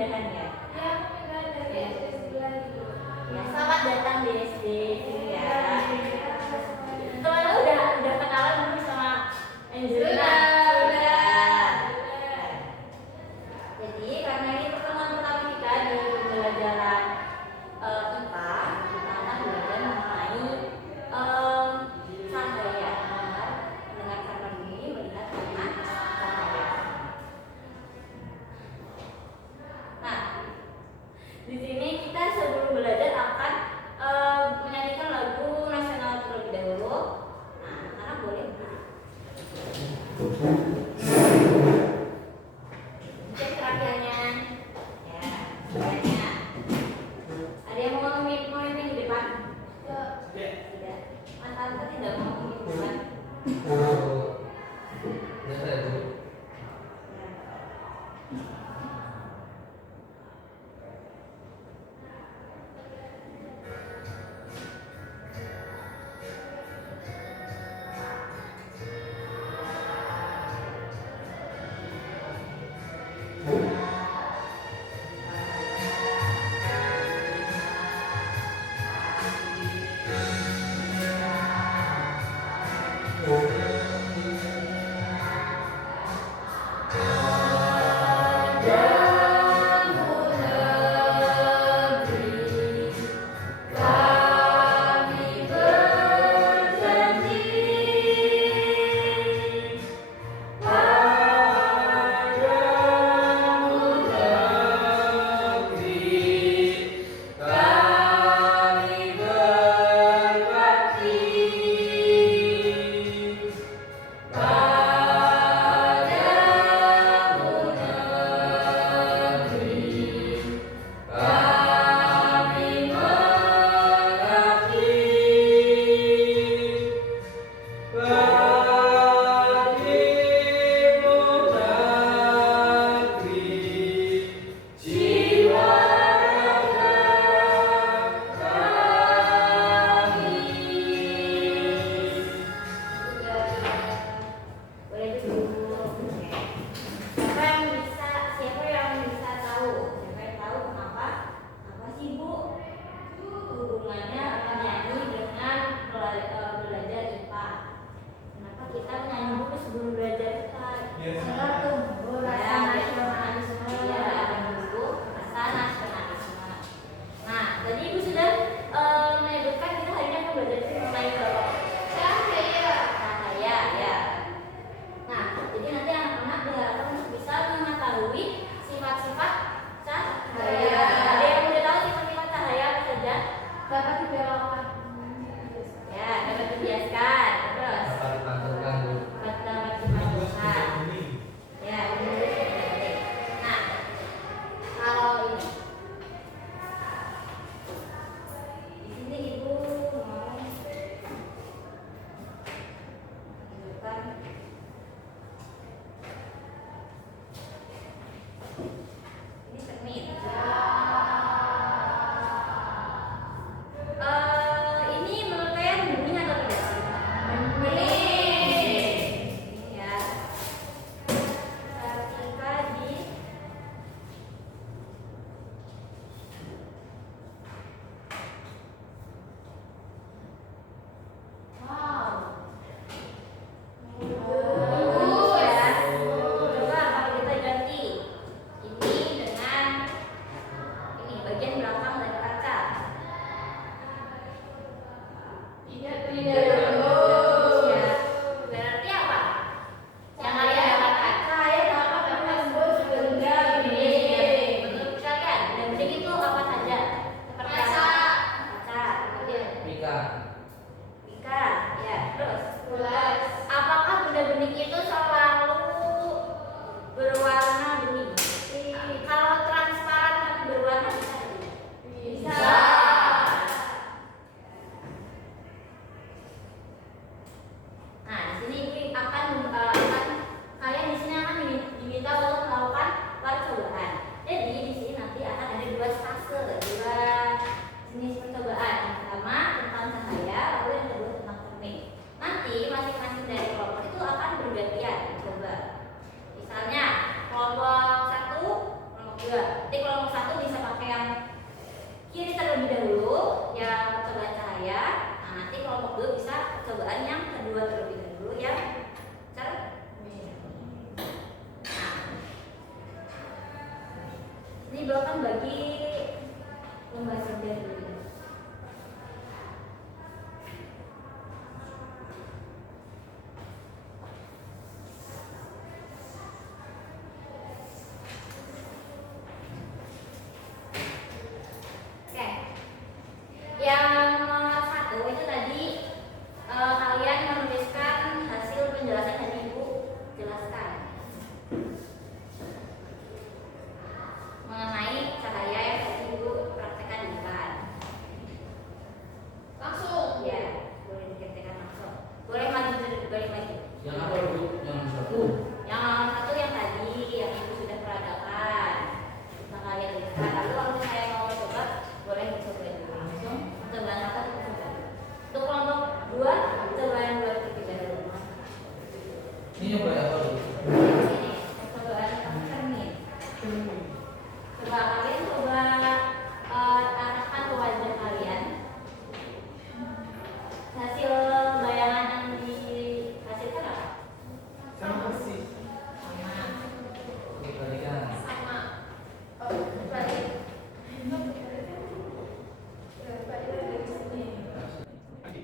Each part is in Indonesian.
pemindahan ya. Ya, pemindahan dari SD sebelah itu. Ya, selamat datang di SD sini ya. Teman-teman udah kenalan belum sama Angelina? Sudah. Jadi karena ini pertemuan pertama kita di pembelajaran IPA, kita akan belajar mengenai cahaya. Mendengarkan bunyi, melihat dengan cahaya. Nah, di sini kita sebelum belajar akan menyanyikan lagu nasional terlebih dahulu. Nah, anak boleh cek terakhirnya. Ya, terakhirnya. Ada yang mau memimpin di depan? Tidak. Mas Alta tidak mau memimpin di depan. Ini bahkan bagi lembar kerja dulu. Oke, yang nomor 1 itu tadi kalian menuliskan hasil penjelasan yang ibu jelaskan mengenai cahaya yang tadi ibu praktekkan di depan. Langsung. Ya, boleh dipraktekkan langsung. Boleh maju balik lagi. Yang apa dulu? Yang satu. Yang nomor 1 yang tadi yang ibu sudah peragakan. Nah, kalian lihat. Lalu kalau saya mau coba, boleh dicoba dulu langsung. Coba yang satu kita coba. Untuk kelompok 2, coba yang 2 terlebih dahulu. Ini nyoba apa dulu? Ini percobaan cermin. Coba kalian coba arahkan ke wajah kalian hasil bayangan yang dihasilkan apa? Sama persis. Sama. Kebalikan. Sama. Oh, balik. Balik dari sini. Tadi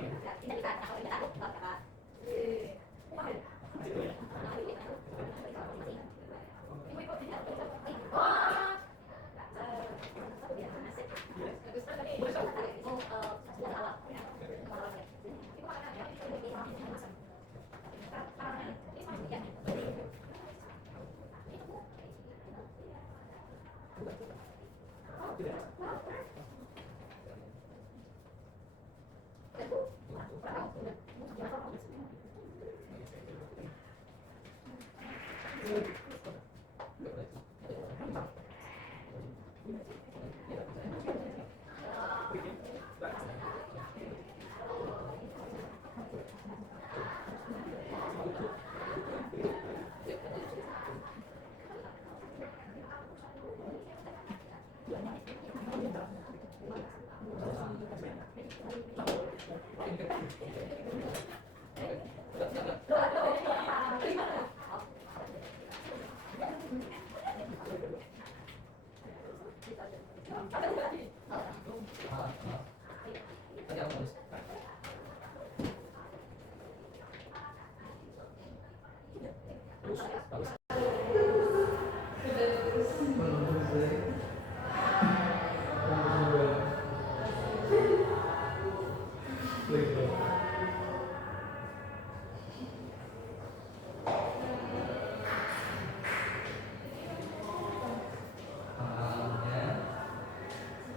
apa tulis? Bagus.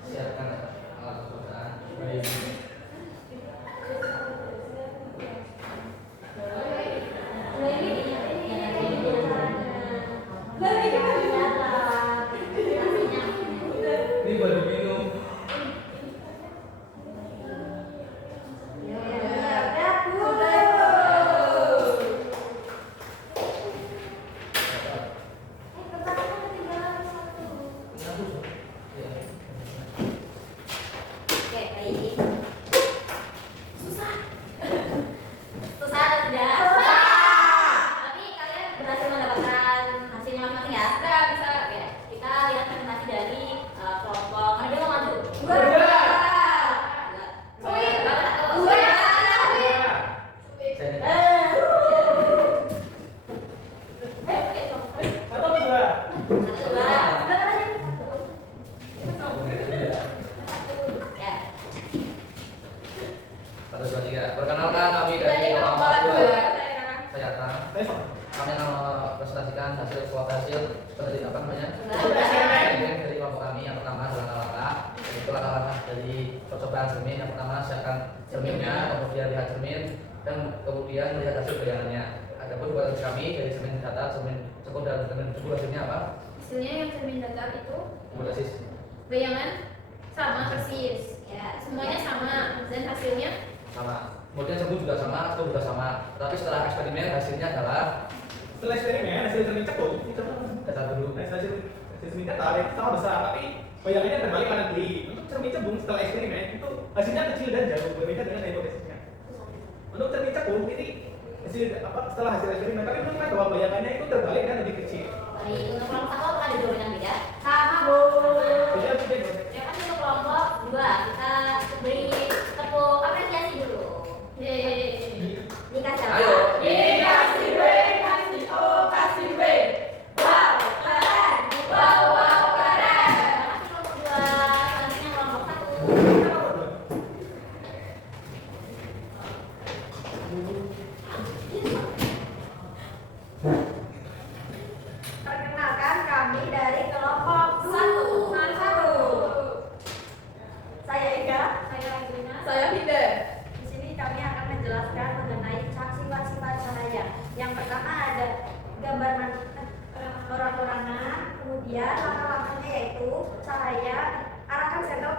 Siapkan alat percobaan. Ini buat diminum. Susah atau tidak? Tapi kalian berhasil mendapatkan hasilnya masing-masing ya? Sudah bisa. Oke, kita lihat presentasi dari kelompok. Mana dia mau maju? Sulit. Dua. Atau dua. Ya. 1, 2, 3. Perkenalkan kami dari kelompok 2. Saya datang. Kami akan mempresentasikan hasil hasil seperti apa namanya? Eksperimen dari kelompok kami. Yang pertama adalah langkah-langkah. Itu langkah-langkah dari percobaan cermin. Yang pertama siapkan cerminnya, kemudian lihat cermin, dan kemudian melihat hasil bayangannya. Adapun buat kami dari cermin data, cermin cukup dan cermin cukup hasilnya apa? Hasilnya yang cermin datar itu Simulasis. bayangan sama persis. Ya, semuanya sama dan hasilnya Sama. Kemudian cukup juga sama, cukup juga sama. Tapi setelah eksperimen hasilnya adalah Setelah eksperimen hasil cermin cekung itu data dulu. hasil cermin datar itu sama besar tapi bayangannya terbalik kanan kiri. Untuk cermin cebung setelah eksperimen itu hasilnya kecil dan jauh berbeda dengan hipotesisnya. Untuk cermin cekung ini hasil setelah hasil eksperimen tapi menunjukkan bahwa bayangannya itu terbalik dan lebih kecil. Baik, untuk kelompok 1 apakah ada jawaban yang beda? Sama, Bu. yaitu cahaya arahkan senter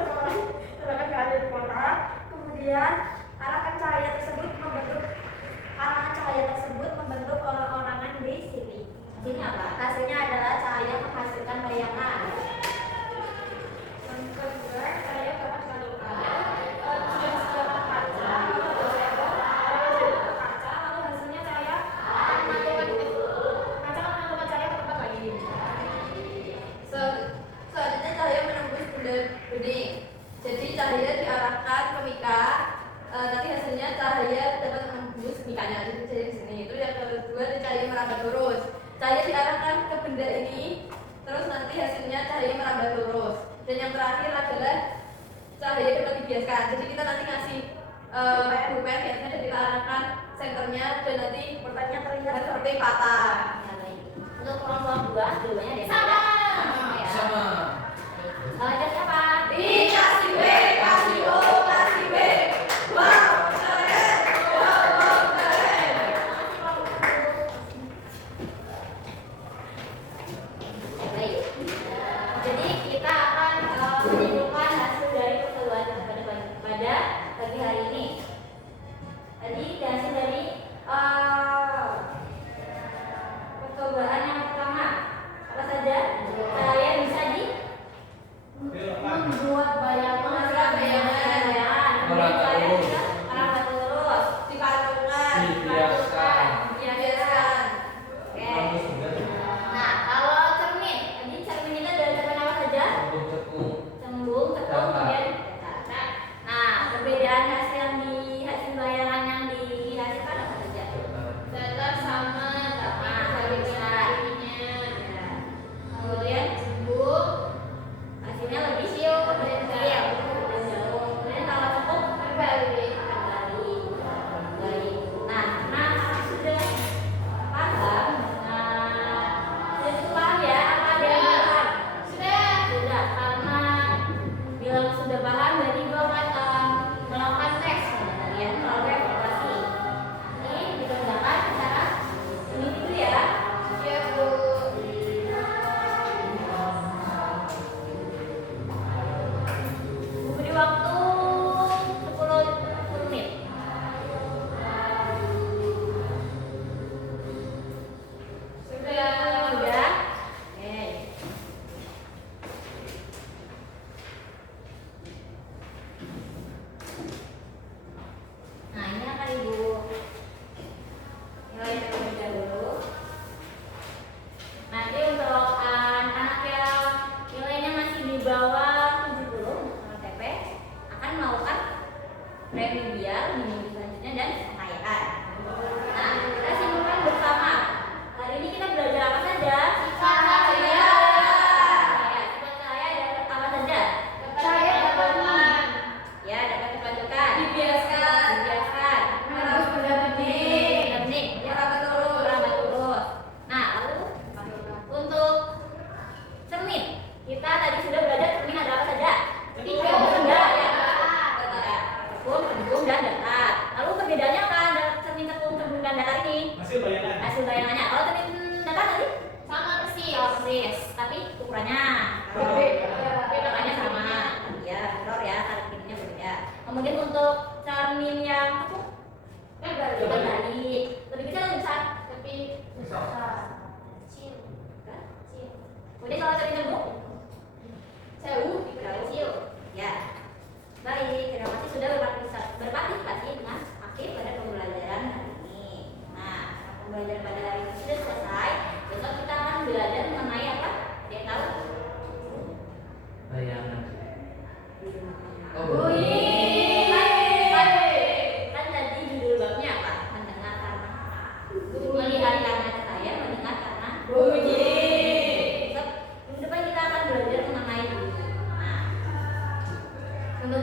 ke orang sedangkan berada di kota. Kemudian arahkan cahaya tersebut membentuk orang-orangan di sini. Hasilnya apa? Hasilnya adalah cahaya menghasilkan bayangan. Yang kedua, cahaya dapat menghasilkan kaca. Lalu hasilnya cahaya akan menghasilkan cahaya ke tempat lain. Selanjutnya cahaya menembus benda bening. Jadi cahaya diarahkan ke mika, nanti hasilnya cahaya dapat menembus mikanya. Jadi di sini itu yang kedua cahaya merambat lurus. Cahaya diarahkan ke benda ini, terus nanti hasilnya cahaya merambat lurus. Dan yang terakhir adalah cahaya dapat dibiaskan. Jadi kita nanti ngasih pulpen biasanya dan kita arahkan senternya dan nanti pulpennya terlihat seperti patah. Ya, baik. Untuk kelompok 2, keduanya ada yang Sama. beda. Ya. Sama. Belajar siapa? Kasih B, kasih O, kasih B. Wow, keren. Wow, keren. Baik. Jadi kita akan menyimpulkan hasil dari pertemuan pada pagi hari ini. Tadi hasil dari percobaan yang pertama apa saja? Saya bisa membuat bayangan, menghasilkan bayangan. Kemudian saya bisa arahkan lurus, Dipatungan, Dibiaskan. dibiaskan. Oke. Nah, kalau cermin, tadi cermin itu ada cermin apa saja? Cembung cekung. Cembung, tekung, kemudian datar. Nah, perbedaan hasil yang hasil bayangan yang dihasilkan apa saja? Datar sama, tapi Sama, besar. Ya. Kemudian cembung, hasilnya lebih siul, kemudian kecil, kemudian jauh. Kemudian kalau tekung, kembali. Baik. Nah, sudah paham. Sudah cukup paham ya? Apa ada yang belum paham? Sudah, karena bilang sudah paham berarti gue akan melakukan tes pada kalian melalui evaluasi. Ini dikerjakan secara ini dulu ya. Iya, Bu. Beri waktu 10 menit. Sudah. Sudah? Oke. Nah, ini akan Ibu nilai terlebih dahulu. Nanti untuk anak yang nilainya masih di bawah 70 TP akan melakukan remedial di minggu selanjutnya dan pengayaan. Nah, kita simpulkan bersama. Hari ini kita belajar apa saja? Sifat cahaya. Sifat cahaya dapat apa saja? Cahaya dapat Ya, dapat dipanjangkan. dibiaskan. Dibiaskan. Harus benda bening. Bening. Merambat lurus. Merambat lurus. Nah, lalu untuk cermin, kita tadi sudah belajar cermin ada apa saja? Tiga benda ya. Tekung, cembung, dan datar. Lalu perbedaannya apa? Cermin tekung, cembung, dan datar ini? Hasil bayangan. Hasil bayangannya. Kalau cermin datar tadi? Sama persis. Oh, persis. Tapi ukurannya bentukannya sama. Ya, error ya, tarik kirinya berbeda. Kemudian untuk cermin yang tekung, terbalik. Lebih kecil lebih besar? Tapi Kecil. Kan? Kecil. Kemudian kalau cermin cembung? jauh. Kecil. Ya. Baik, terima kasih sudah berpartisipasi dengan aktif pada pembelajaran hari ini. Nah, pembelajaran pada hari ini sudah selesai. Besok kita akan belajar mengenai apa? Ada yang tahu? Bayangan. Oh, Kan tadi judul babnya apa? Mendengar karena melihat karena cahaya, mendengar karena Bunyi. Besok minggu depan kita akan belajar mengenai bunyi. Nah, untuk